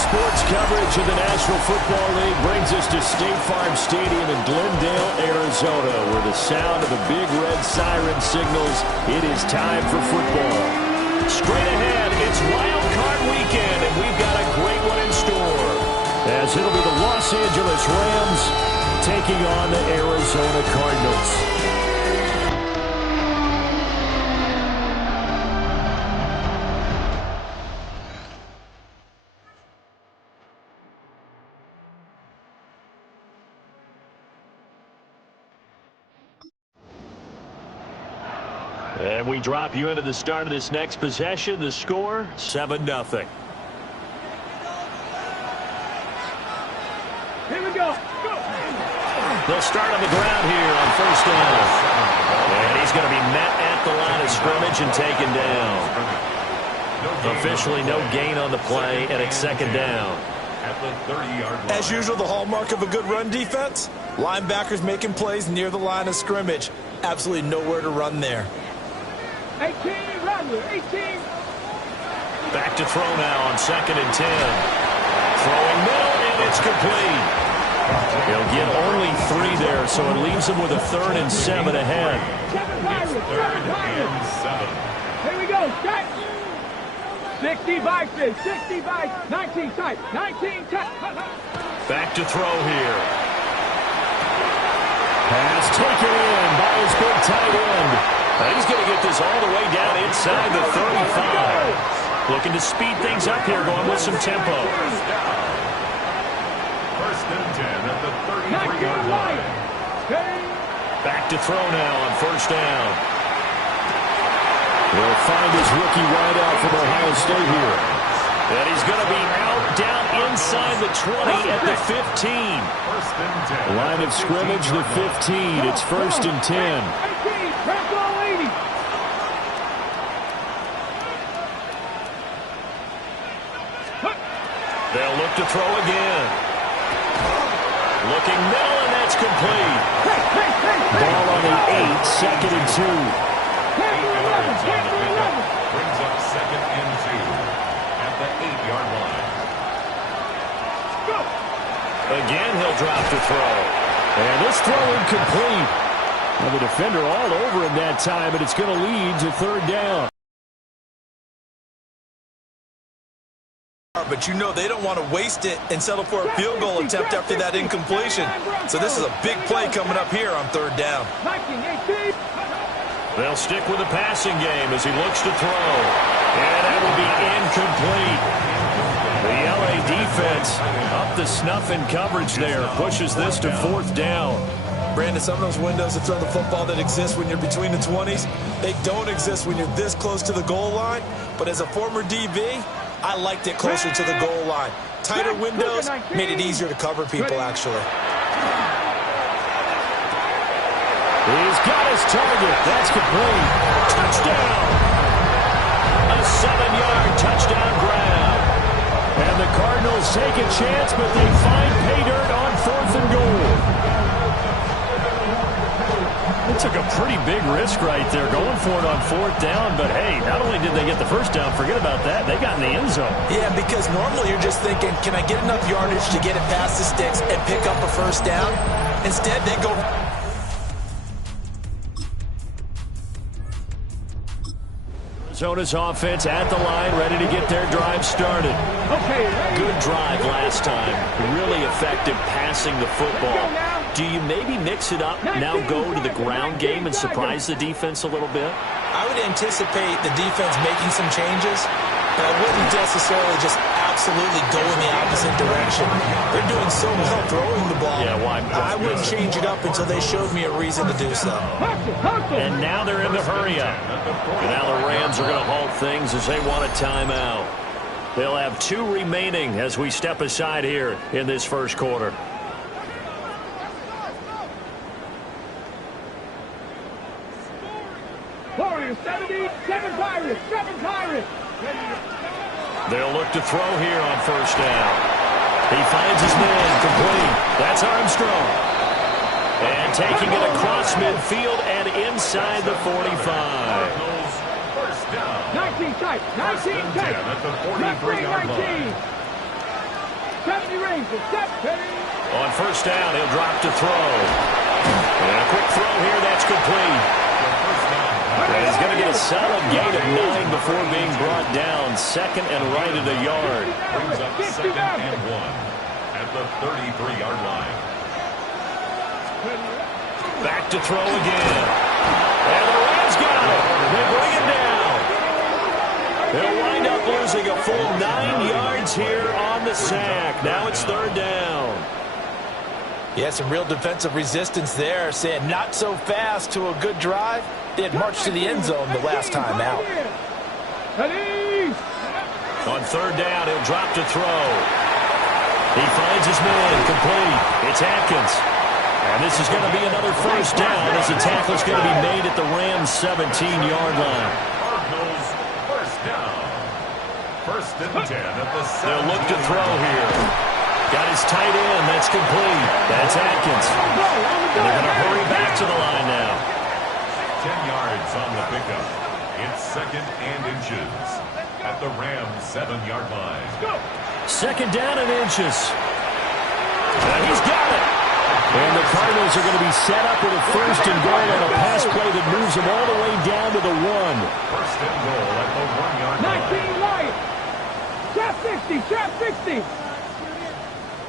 Sports coverage of the National Football League brings us to State Farm Stadium in Glendale, Arizona, where the sound of the big red siren signals it is time for football. Straight ahead, it's Wild Card Weekend, and we've got a great one in store, as it'll be the Los Angeles Rams taking on the Arizona Cardinals. And we drop you into the start of this next possession. The score, 7-0. Here we go. They'll start on the ground here on first down. And he's going to be met at the line of scrimmage and taken down. Officially no gain on the play, and it's second down. At the 30-yard line. As usual, the hallmark of a good run defense, linebackers making plays near the line of scrimmage. Absolutely nowhere to run there. 18, run, 18. Back to throw now on 2nd and 10. Throwing middle, and it's complete. He'll get only 3 there, so it leaves him with a 3rd and 7 ahead. It's 3rd and 7. Here we go, start. 60 by 60 by 19 tight, 19 tight. Back to throw here. Pass taken in by his big tight end. He's going to get this all the way down inside the 35. Looking to speed things up here, going with some tempo. First and 10 at the 33-yard line. Back to throw now on first down. He'll find his rookie wideout from Ohio State here. And he's going to be out down inside the 20 at the 15. First and 10. Line of scrimmage, the 15. It's first and 10. They'll look to throw again. Looking middle, and that's complete. Ball on the 8, 2nd and 2. Brings up 2nd and 2 at the 8-yard line. Again, he'll drop to throw. And this throw incomplete. Well, the defender all over him that time, but it's going to lead to 3rd down. But you know they don't want to waste it and settle for a field goal attempt after that incompletion. So this is a big play coming up here on 3rd down. They'll stick with the passing game as he looks to throw. And that will be incomplete. The LA defense up the snuff in coverage there. Pushes this to 4th down. Brandon, some of those windows to throw the football that exist when you're between the 20s, they don't exist when you're this close to the goal line. But as a former DB, I liked it closer to the goal line. Tighter windows made it easier to cover people, actually. He's got his target. That's complete. Touchdown. A 7-yard touchdown grab. And the Cardinals take a chance, but they find pay dirt on 4th and goal. They took a pretty big risk right there going for it on 4th down, but hey, not only did they get the first down, forget about that, they got in the end zone. Yeah, because normally you're just thinking, can I get enough yardage to get it past the sticks and pick up a first down? Instead, they go... Arizona's offense at the line, ready to get their drive started. Good drive last time. Really effective passing the football. Do you maybe mix it up, now go to the ground game and surprise the defense a little bit? I would anticipate the defense making some changes, but I wouldn't necessarily just absolutely go in the opposite direction. They're doing so well throwing the ball. Yeah, why? I wouldn't change it up until they showed me a reason to do so. And now they're in the hurry-up. And now the Rams are going to halt things as they want a timeout. They'll have 2 remaining as we step aside here in this first quarter. Warriors 70, 7 Pirates, 7 Pirates. They'll look to throw here on first down. He finds his man complete. That's Armstrong. And taking it across midfield and inside the 45. First down. 19 tight, 19 tight. At the 43-yard line. 70 Rangers, 70. On first down, he'll drop to throw. And a quick throw here, that's complete. And he's going to get a solid gain of 9 before being brought down. Second and right at a yard. Brings up second and 1 at the 33-yard line. Back to throw again. And the Rams got it. They bring it down. They'll wind up losing a full 9 yards here on the sack. Now it's third down. Yeah, some real defensive resistance there, saying not so fast to a good drive. They had marched to the end zone the last time out. On third down, he'll drop to throw. He finds his man, complete. It's Atkins. And this is going to be another first down as the tackle is going to be made at the Rams' 17-yard line. Cardinals first down. First and 10 at the 7. They'll look to throw here. Got his tight end. That's complete. That's Atkins. And they're going to hurry back to the line now. 10 yards on the pickup. It's second and inches at the Rams' 7-yard line. Second down and inches. And he's got it. And the Cardinals are going to be set up with a first and goal on a pass play that moves them all the way down to the 1. First and goal at the 1-yard line. 19 Lions. Trap 60, trap 60.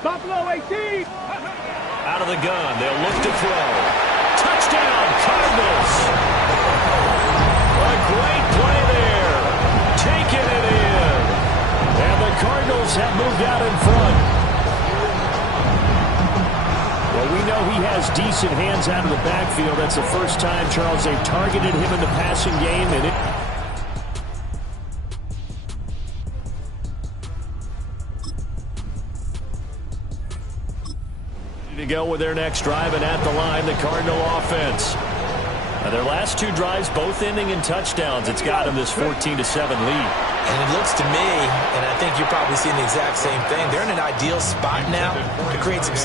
Buffalo 18. Out of the gun, they'll look to throw. Touchdown, Cardinals! A great play there. Taking it in. And the Cardinals have moved out in front. Well, we know he has decent hands out of the backfield. That's the first time, Charles, they've targeted him in the passing game. And to go with their next drive, and at the line, the Cardinal offense. Now, their last 2 drives, both ending in touchdowns. It's got them this 14-7 lead. And it looks to me, and I think you're probably seeing the exact same thing, they're in an ideal spot now to create some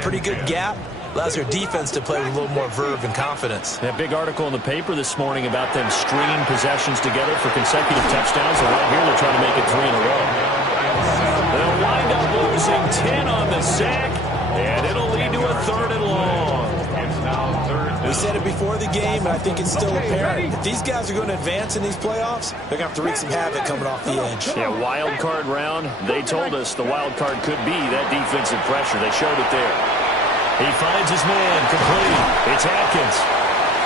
pretty good gap. Allows their defense to play with a little more verve and confidence. That big article in the paper this morning about them stringing possessions together for consecutive touchdowns. And right here, they're trying to make it 3 in a row. They'll wind up losing 10 on the sack, and it'll lead to a third and long. We said it before the game, and I think it's still apparent. If these guys are going to advance in these playoffs, they're going to have to wreak some havoc coming off the edge. Yeah, wild card round. They told us the wild card could be that defensive pressure. They showed it there. He finds his man, complete. It's Atkins.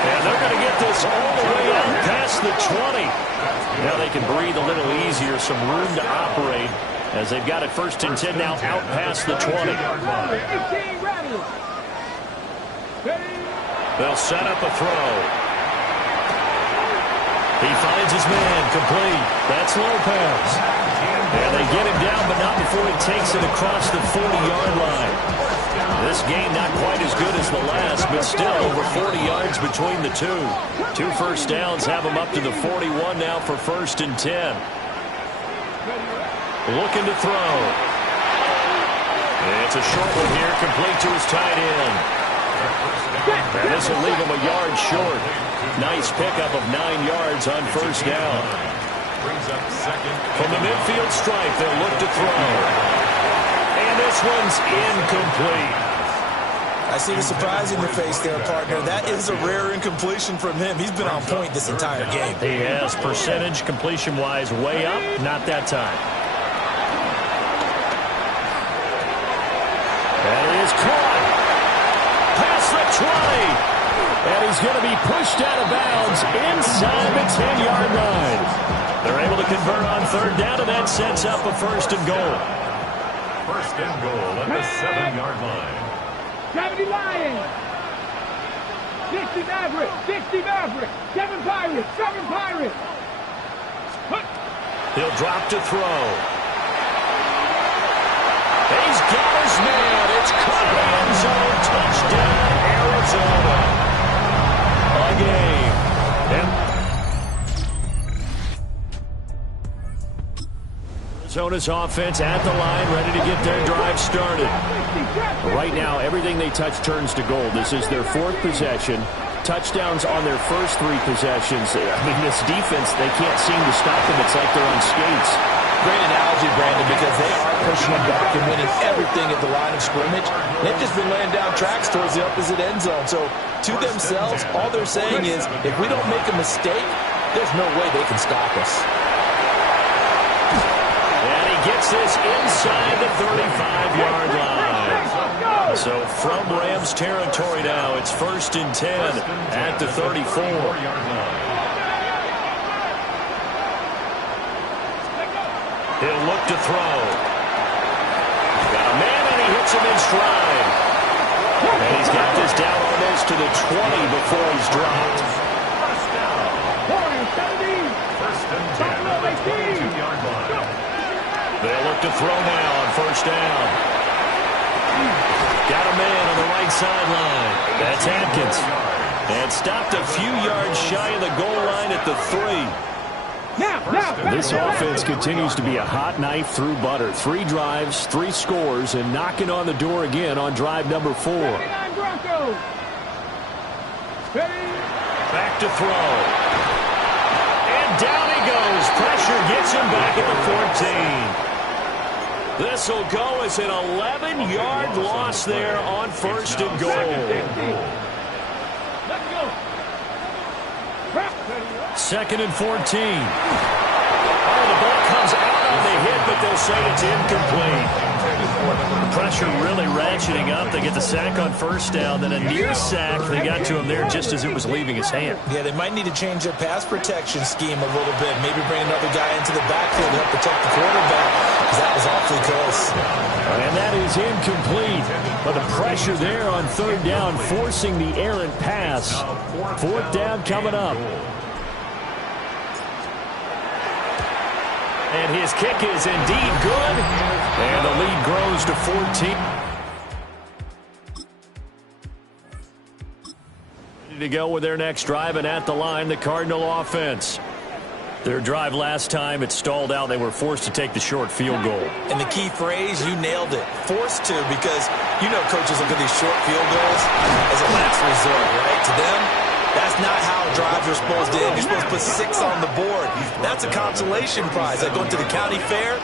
And they're going to get this all the way out past the 20. Now they can breathe a little easier, some room to operate as they've got it first and 10 now out past the 20. They'll set up a throw. He finds his man, complete. That's Lopez. And they get him down, but not before he takes it across the 40-yard line. This game not quite as good as the last, but still over 40 yards between the two. 2 first downs have them up to the 41 now for first and 10. Looking to throw. It's a short one here, complete to his tight end. And this will leave him a yard short. Nice pickup of 9 yards on first down. From the midfield stripe, they'll look to throw. And this one's incomplete. I see the surprise in your face there, partner. That is a rare incompletion from him. He's been on point this entire game. He has percentage completion-wise way up. Not that time. That is caught. Past the 20. And he's going to be pushed out of bounds inside the 10-yard line. They're able to convert on third down, and that sets up a first and goal. First and goal at the 7-yard line. 70 Lions. 60 Mavericks. 60 Mavericks. 7 Pirates. 7 Pirates. He'll drop to throw. He's got his man. It's caught in the end zone. Touchdown, Arizona. A game. Arizona's offense at the line, ready to get their drive started. Right now, everything they touch turns to gold. This is their 4th possession. Touchdowns on their first 3 possessions. I mean, this defense, they can't seem to stop them. It's like they're on skates. Great analogy, Brandon, because they are pushing them back and winning everything at the line of scrimmage. They've just been laying down tracks towards the opposite end zone. So, to themselves, all they're saying is, if we don't make a mistake, there's no way they can stop us. And he gets this inside the 35-yard line. So from Rams territory now, it's 1st and 10 at the 34. He'll look to throw. Got a man, and he hits him in stride. And he's got this down almost to the 20 before he's dropped. They'll look to throw now on 1st down. Got a man on the right sideline. That's Atkins. And stopped a few yards shy of the goal line at the 3. This offense continues to be a hot knife through butter. 3 drives, 3 scores, and knocking on the door again on drive number 4. Back to throw. And down he goes. Pressure gets him back at the 14. This will go as an 11-yard loss there on 1st and goal. 2nd and 14. Oh, the ball comes out on the hit, but they'll say it's incomplete. The pressure really ratcheting up. They get the sack on 1st down, then a near sack. They got to him there just as it was leaving his hand. Yeah, they might need to change their pass protection scheme a little bit. Maybe bring another guy into the backfield to help protect the quarterback, because that was awfully close. And that is incomplete. But the pressure there on 3rd down, forcing the errant pass. 4th down coming up. And his kick is indeed good. And the lead grows to 14. Ready to go with their next drive, and at the line, the Cardinal offense. Their drive last time, it stalled out. They were forced to take the short field goal. And the key phrase, you nailed it. Forced to, because you know coaches look at these short field goals as a last resort, right? To them, that's not how drives are supposed to end. You're supposed to put 6 on the board. That's a consolation prize. Like going to the county fair,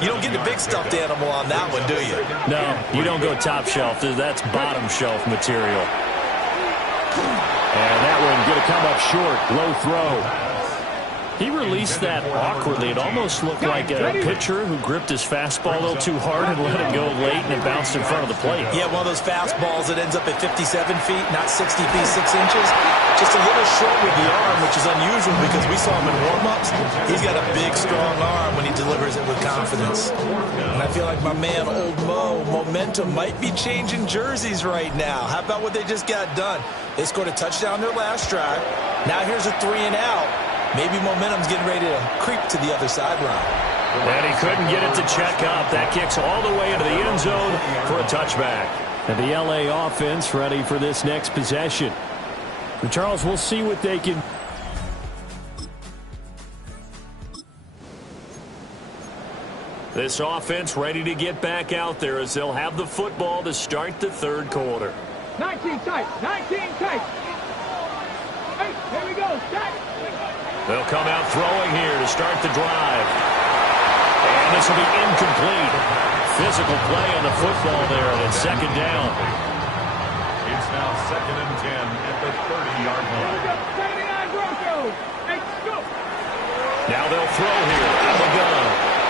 you don't get the big stuffed animal on that one, do you? No, you don't go top shelf. That's bottom shelf material. And that one going to come up short. Low throw. He released that awkwardly. It almost looked like a pitcher who gripped his fastball a little too hard and let it go late, and it bounced in front of the plate. Yeah, one of those fastballs that ends up at 57 feet, not 60 feet, 6 inches. Just a little short with the arm, which is unusual because we saw him in warm-ups. He's got a big, strong arm when he delivers it with confidence. And I feel like my man, Old Mo, momentum might be changing jerseys right now. How about what they just got done? They scored a touchdown their last drive. Now here's a 3-and-out. Maybe momentum's getting ready to creep to the other sideline. And he couldn't get it to check up. That kicks all the way into the end zone for a touchback. And the LA offense ready for this next possession. And Charles, we'll see what they can. This offense ready to get back out there as they'll have the football to start the 3rd quarter. 19 tight, 19 tight. Hey, here we go, set. They'll come out throwing here to start the drive. And this will be incomplete. Physical play on the football there, and it's 2nd down. It's now 2nd and 10 at the 30-yard line. 79 Broncos. Hey, go. Now they'll throw here out of the gun.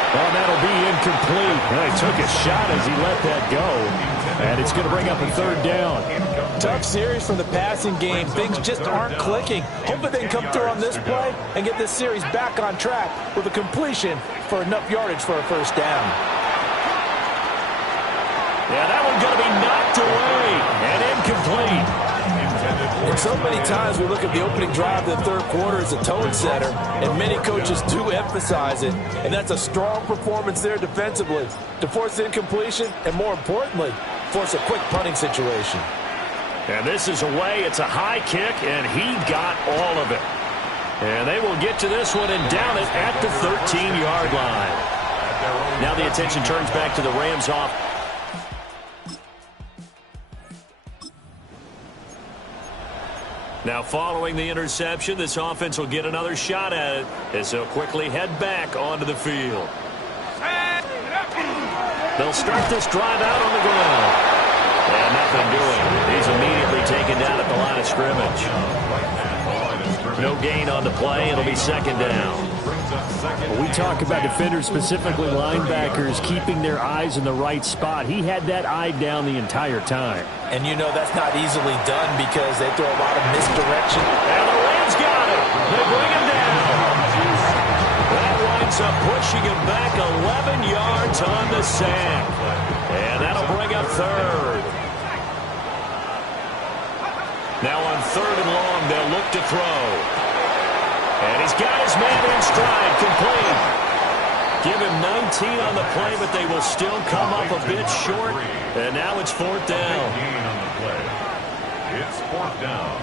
Oh, that'll be incomplete. Well, he took a shot as he let that go. And it's going to bring up a 3rd down. Tough series from the passing game. Things just aren't clicking. Hopefully they can come through on this play and get this series back on track with a completion for enough yardage for a 1st down. Yeah, that one's going to be knocked away and incomplete. And so many times we look at the opening drive of the 3rd quarter as a tone setter, and many coaches do emphasize it. And that's a strong performance there defensively to force incompletion and, more importantly, force a quick punting situation. And this is away. It's a high kick, and he got all of it. And they will get to this one and down it at the 13-yard line. Now the attention turns back to the Rams off. Now following the interception, this offense will get another shot at it as they'll quickly head back onto the field. They'll start this drive out on the ground. And nothing doing. He's immediately taken down at the line of scrimmage. No gain on the play. It'll be second down. We talk about defenders, specifically linebackers, keeping their eyes in the right spot. He had that eye down the entire time. And you know that's not easily done because they throw a lot of misdirection. And the Rams got it. They bring him down. That winds up pushing him back 11 yards on the sack. And that'll bring up third. Now on third and long, they'll look to throw. And he's got his man in stride, complete. Give him 19 on the play, but they will still come up a bit short. And now it's fourth down. It's fourth down.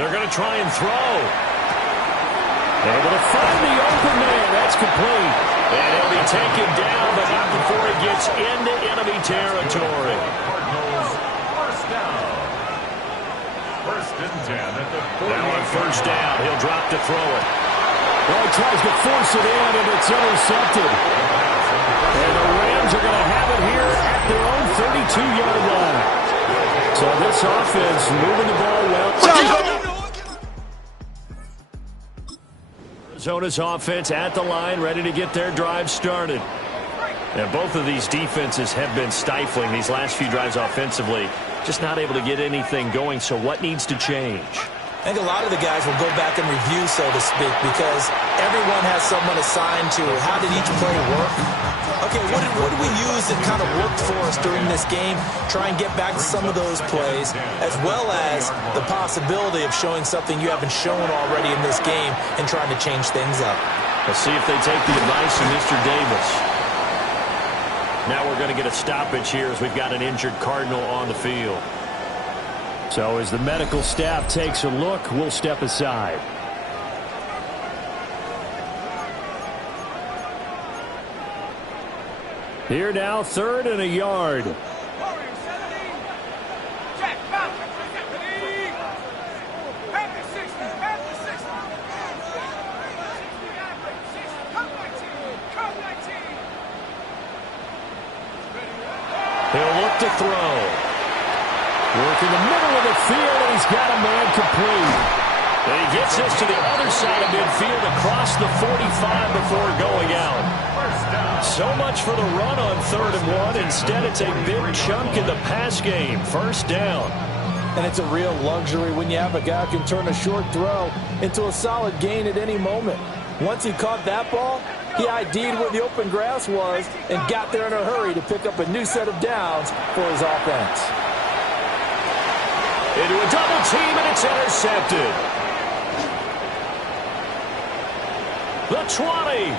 They're going to try and throw. Able to find the open man. That's complete. And he'll be taken down, but not before he gets into enemy territory. Cardinals, first down. First and 10 at the 40. Now on first down, he'll drop to throw it. Well, he tries to force it in, and it's intercepted. And the Rams are going to have it here at their own 32-yard line. So this offense moving the ball well. Arizona's offense at the line, ready to get their drive started. And both of these defenses have been stifling these last few drives offensively. Just not able to get anything going, so what needs to change? I think a lot of the guys will go back and review, so to speak, because everyone has someone assigned to how did each play work. Okay, what did we use that kind of worked for us during this game? Try and get back to some of those plays, as well as the possibility of showing something you haven't shown already in this game and trying to change things up. Let's see if they take the advice of Mr. Davis. Now we're going to get a stoppage here as we've got an injured Cardinal on the field. So as the medical staff takes a look, we'll step aside. Here now, third and a yard. He'll look to throw. Work in the middle of the field, and he's got a man complete. And he gets this to the other side of midfield across the 45 before going out. So much for the run on third and one. Instead, it's a big chunk in the pass game. First down. And it's a real luxury when you have a guy who can turn a short throw into a solid gain at any moment. Once he caught that ball, he ID'd where the open grass was and got there in a hurry to pick up a new set of downs for his offense. Into a double team, and it's intercepted. The 20,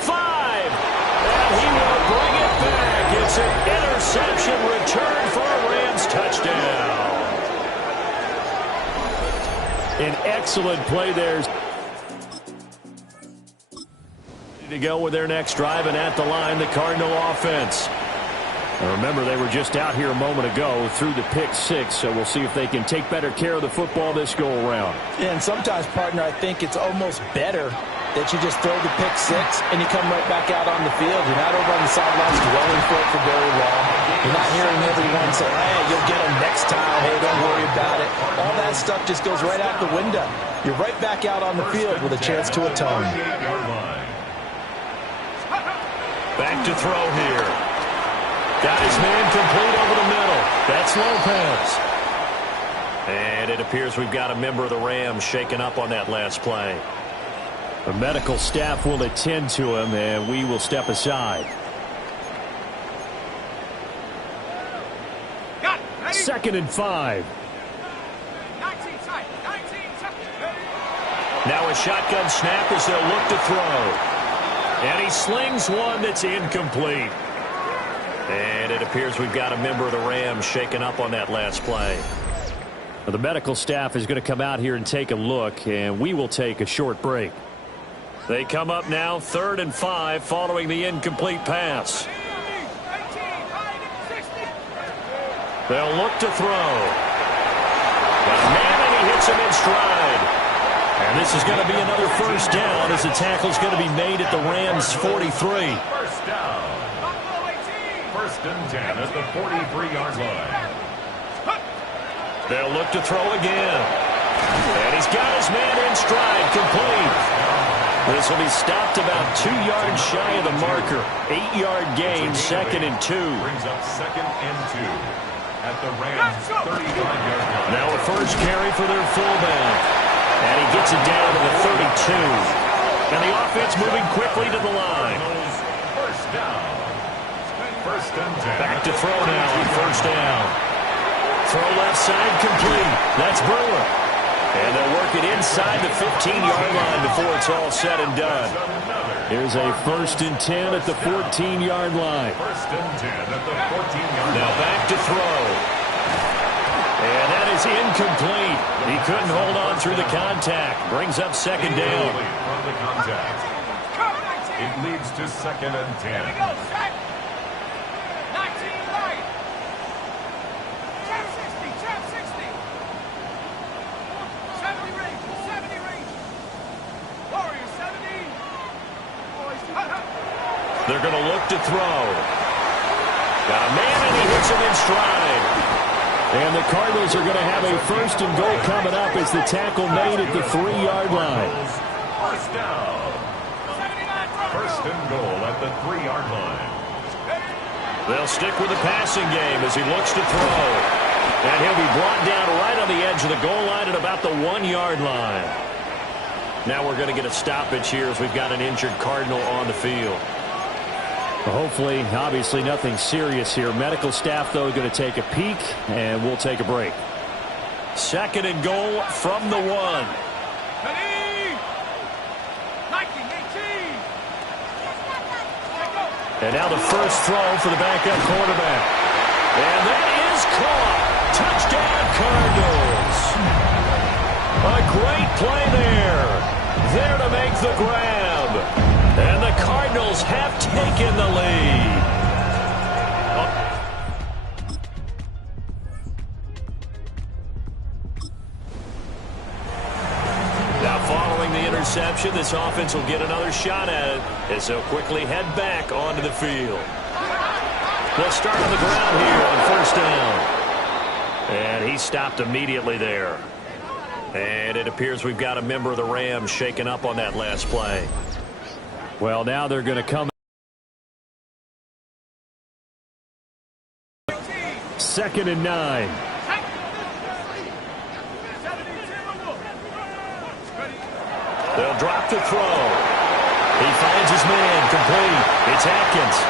5, and he will bring it back. It's an interception return for a Rams touchdown. An excellent play there. To go with their next drive, and at the line, the Cardinal offense. And remember, they were just out here a moment ago through the pick six, so we'll see if they can take better care of the football this go-around. And sometimes, partner, I think it's almost better that you just throw the pick six and you come right back out on the field. You're not over on the sidelines dwelling for it for very long. You're not hearing everyone say, hey, you'll get them next time. Hey, don't worry about it. All that stuff just goes right out the window. You're right back out on the field with a chance to atone. Back to throw here. Got his man complete over the middle. That's Lopez. And it appears we've got a member of the Rams shaken up on that last play. The medical staff will attend to him, and we will step aside. Second and 5. Now a shotgun snap as they'll look to throw. And he slings one that's incomplete. And it appears we've got a member of the Rams shaken up on that last play. The medical staff is going to come out here and take a look, and we will take a short break. They come up now 3rd and 5 following the incomplete pass. They'll look to throw. Got a man, and he hits him in stride. And this is going to be another first down as the tackle's going to be made at the Rams' 43. First down. 1st and 10 at the 43-yard line. They'll look to throw again. And he's got his man in stride, complete. This will be stopped about 2 yards shy of the marker. 8-yard gain, 2nd and 2. Brings up 2nd and 2 at the Rams' 35-yard line. Now a first carry for their fullback. And he gets it down to the 32. And the offense moving quickly to the line. First down. 1st and 10. Back to throw now on first down. Throw left side complete. That's Brewer. And they'll work it inside the 15-yard line before it's all said and done. Here's a 1st and 10 at the 14-yard line. 1st and 10 at the 14-yard line. Now back to throw. And that is incomplete. He couldn't hold on through the contact. Brings up 2nd down. From the contact. It leads to 2nd and 10. They're going to look to throw. Got a man, and he hits him in stride. And the Cardinals are going to have a 1st and goal coming up as the tackle made at the 3-yard line. First down. 1st and goal at the 3-yard line. They'll stick with the passing game as he looks to throw. And he'll be brought down right on the edge of the goal line at about the 1-yard line. Now we're going to get a stoppage here as we've got an injured Cardinal on the field. Hopefully, obviously nothing serious here. Medical staff, though, going to take a peek, and we'll take a break. 2nd and goal from the 1. And now the first throw for the backup quarterback. And that is caught. Touchdown, Cardinals. A great play there. There to make the grab. And the Cardinals have taken the lead. Now following the interception, this offense will get another shot at it as they'll quickly head back onto the field. They'll start on the ground here on first down. And he stopped immediately there. And it appears we've got a member of the Rams shaken up on that last play. Well, now they're going to come. 2nd and 9. They'll drop to throw. He finds his man, complete. It's Atkins.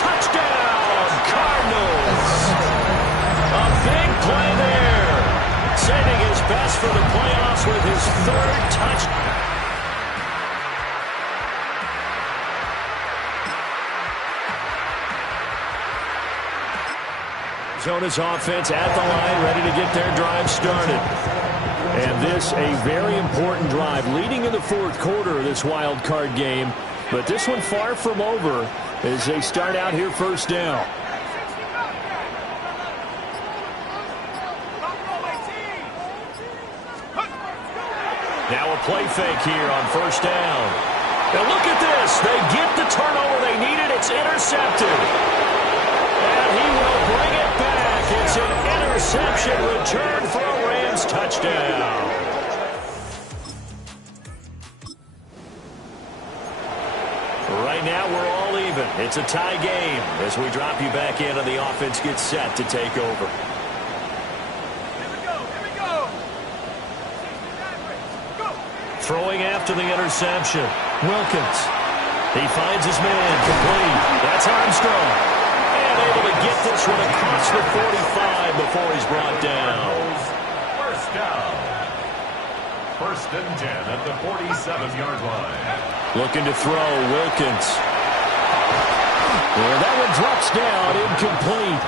Touchdown, Cardinals. A big play there. Saving his best for the playoffs with his 3rd touchdown. Arizona's offense at the line, ready to get their drive started. And this a very important drive, leading in the 4th quarter of this wild card game. But this one far from over as they start out here first down. Now a play fake here on first down. Now look at this. They get the turnover they needed. It's intercepted. And he will bring it back. It's an interception return for a Rams touchdown. Right now we're all even. It's a tie game as we drop you back in and the offense gets set to take over. Throwing after the interception. Wilkins. He finds his man, complete. That's Armstrong. And able to get this one across the 45 before he's brought down. First down. 1st and 10 at the 47-yard line. Looking to throw, Wilkins. Well, that one drops down, incomplete.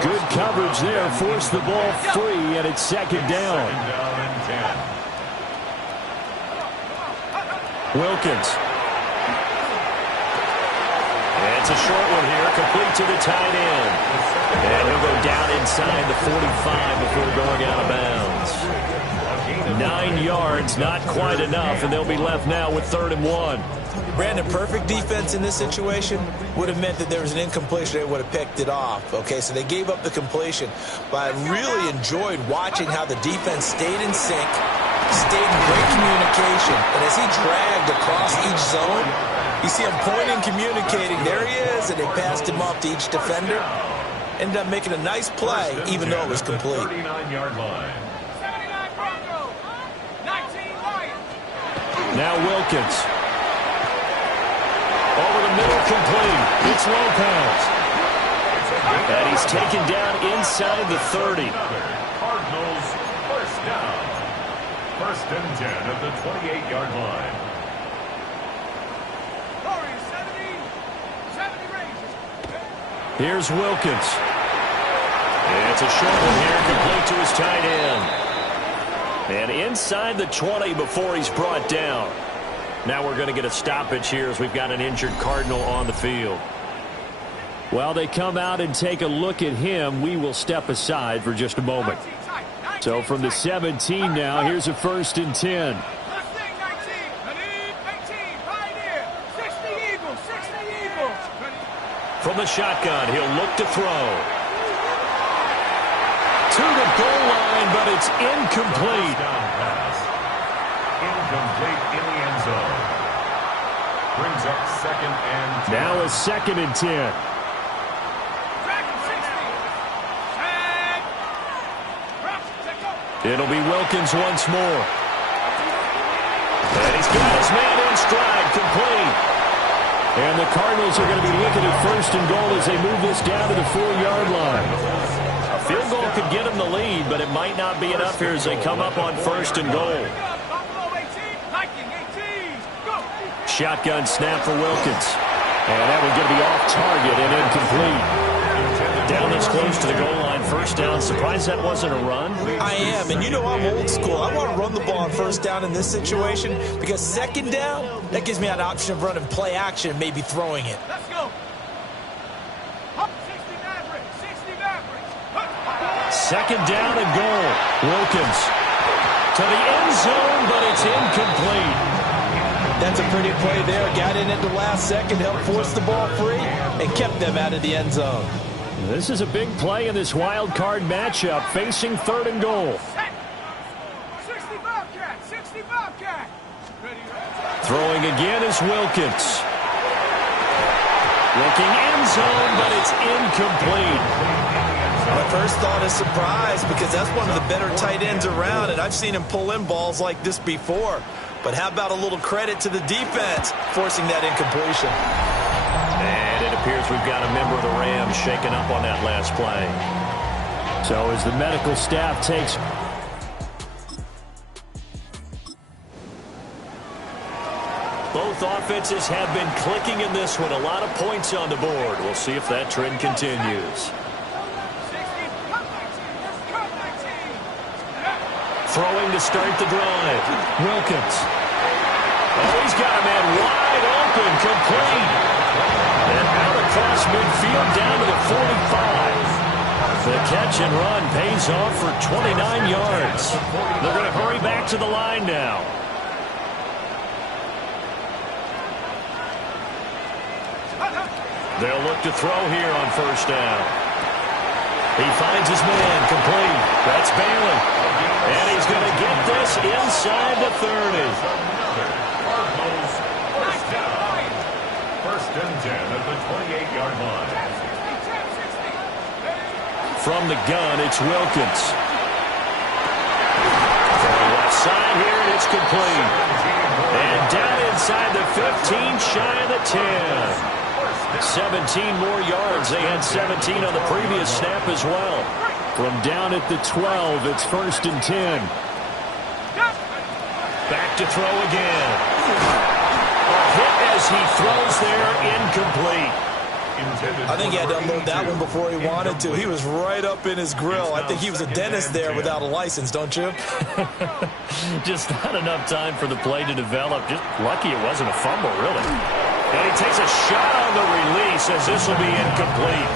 Good coverage there, forced the ball free, and it's 2nd down. 2nd down and 10. Wilkins. It's a short one here, complete to the tight end. And he'll go down inside the 45 before going out of bounds. 9 yards, not quite enough, and they'll be left now with 3rd and 1. Brandon, perfect defense in this situation would have meant that there was an incompletion. They would have picked it off. Okay, so they gave up the completion. But I really enjoyed watching how the defense stayed in sync, stayed in great communication. And as he dragged across each zone, you see him pointing, communicating. There he is, and they passed him off to each defender. Ended up making a nice play, even though it was complete. 39-yard line. 79 Broncos, 19 Lions. Now Wilkins. Over the middle, complete. It's Lopez. And he's taken down inside the 30. Cardinals first down. 1st and 10 at the 28-yard line. Corey, 70 ranges. Here's Wilkins. It's a short one here, complete to his tight end. And inside the 20 before he's brought down. Now we're going to get a stoppage here as we've got an injured Cardinal on the field. While they come out and take a look at him, we will step aside for just a moment. So from the 17 now, here's a 1st and 10. From the shotgun, he'll look to throw. To the goal line, but it's incomplete. Incomplete in the end zone. Brings up 2nd and 10. Now a 2nd and 10. It'll be Wilkins once more. And he's got his man in stride, complete. And the Cardinals are going to be looking at 1st and goal as they move this down to the 4-yard line. A field goal could get them the lead, but it might not be enough here as they come up on 1st and goal. Shotgun snap for Wilkins. And that one going to be off target and incomplete. Down this close to the goal line, 1st down. Surprised that wasn't a run? I am, and you know I'm old school. I want to run the ball on 1st down in this situation because 2nd down, that gives me an option of running play action and maybe throwing it. Let's go. 60 Mavericks. 2nd down and goal. Wilkins to the end zone, but it's incomplete. That's a pretty play there. Got in at the last second, helped force the ball free, and kept them out of the end zone. This is a big play in this wild card matchup, facing 3rd and goal. 65 cat. Throwing again is Wilkins. Looking end zone, but it's incomplete. My first thought is surprise because that's one of the better tight ends around, and I've seen him pull in balls like this before. But how about a little credit to the defense forcing that incompletion? And it appears we've got a member of the Rams shaken up on that last play. So as the medical staff takes... Both offenses have been clicking in this one. A lot of points on the board. We'll see if that trend continues. Throwing to start the drive. Wilkins. Oh, he's got a man wide open, complete. And out across midfield down to the 45. The catch and run pays off for 29 yards. They're going to hurry back to the line now. They'll look to throw here on 1st down. He finds his man, complete. That's Bailey. And he's going to get this inside the 30. Cardinals first down. 1st and 10 at the 28-yard line. From the gun, it's Wilkins. From the left side here, and it's complete. And down inside the 15, shy of the 10. 17 more yards. They had 17 on the previous snap as well. From down at the 12, it's 1st and 10. Back to throw again. A hit as he throws there, incomplete. I think he had to unload that one before he wanted to. He was right up in his grill. I think he was a dentist there without a license, don't you? Just not enough time for the play to develop. Just lucky it wasn't a fumble, really. And he takes a shot on the release as this will be incomplete.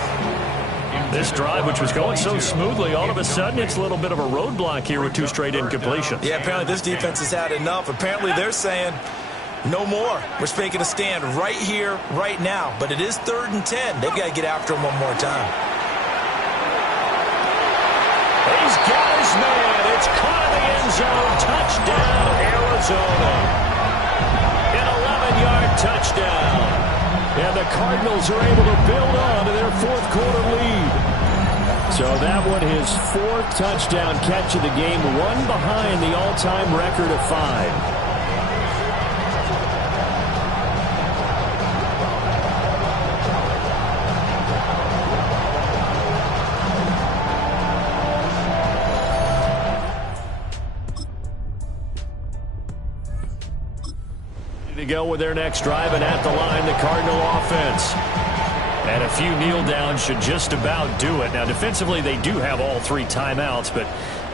This drive, which was going so smoothly, all of a sudden it's a little bit of a roadblock here with 2 straight incompletions. Yeah, apparently this defense has had enough. Apparently they're saying no more. We're making a stand right here, right now. But it is 3rd and 10. They've got to get after him one more time. He's got his man. It's caught in the end zone. Touchdown, Arizona. An 11-yard touchdown. And the Cardinals are able to build on to their 4th quarter lead. So that one, his 4th touchdown catch of the game, one behind the all-time record of 5. To go with their next drive, and at the line, the Cardinal offense. And a few kneel downs should just about do it. Now, defensively, they do have all 3 timeouts, but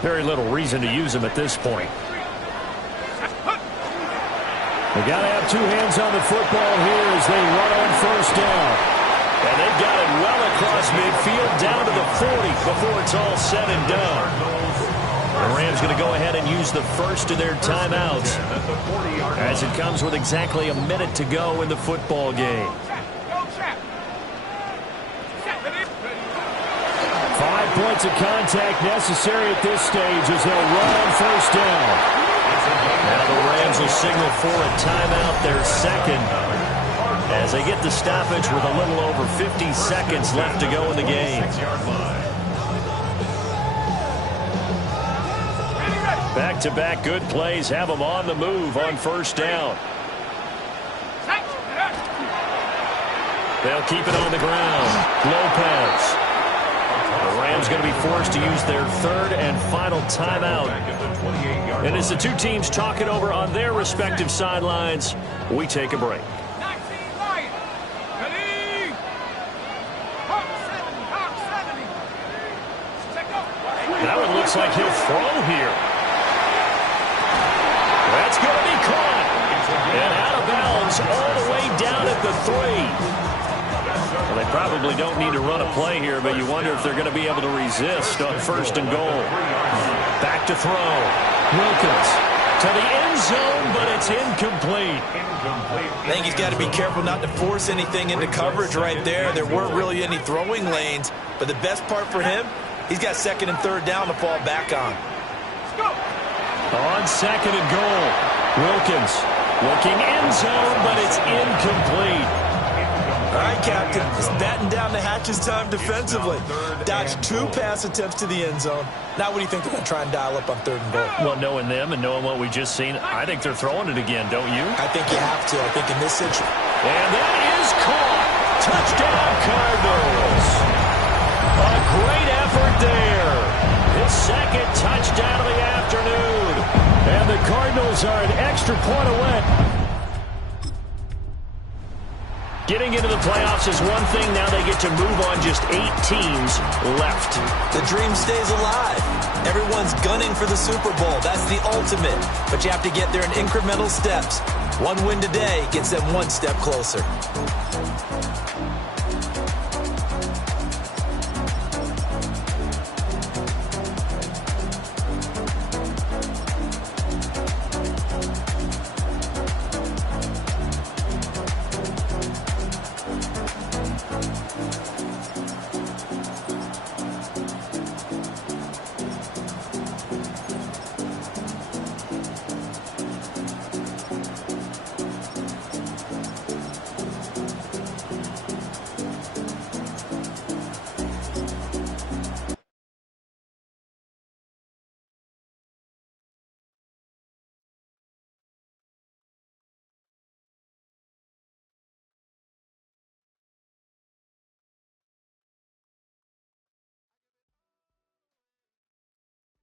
very little reason to use them at this point. They got to have 2 hands on the football here as they run on 1st down. And they've got it well across midfield, down to the 40 before it's all said and done. The Rams going to go ahead and use the first of their timeouts as it comes with exactly a minute to go in the football game. 5 points of contact necessary at this stage as they'll run on 1st down. Now the Rams will signal for a timeout, their 2nd, as they get the stoppage with a little over 50 seconds left to go in the game. Back-to-back good plays have them on the move on 1st down. They'll keep it on the ground. Lopez. The Rams going to be forced to use their 3rd and final timeout. And as the 2 teams talk it over on their respective sidelines, we take a break. That one looks like he'll throw here. That's going to be caught. And out of bounds all the way down at the 3. Well, they probably don't need to run a play here, but you wonder if they're going to be able to resist on 1st and goal. Back to throw. Wilkins to the end zone, but it's incomplete. I think he's got to be careful not to force anything into coverage right there. There weren't really any throwing lanes, but the best part for him, he's got 2nd and 3rd down to fall back on. On 2nd and goal, Wilkins looking end zone, but it's incomplete. All right, Captain, it's batten down the hatches time defensively. Dodged 2 pass attempts to the end zone. Now what do you think they're going to try and dial up on 3rd and goal? Well, knowing them and knowing what we just seen, I think they're throwing it again, don't you? I think you have to. I think in this situation. And that is caught. Touchdown, Cardinals. A great effort there. His 2nd touchdown of the afternoon. And the Cardinals are an extra point away. Getting into the playoffs is one thing. Now they get to move on just 8 teams left. The dream stays alive. Everyone's gunning for the Super Bowl. That's the ultimate. But you have to get there in incremental steps. One win today gets them 1 step closer.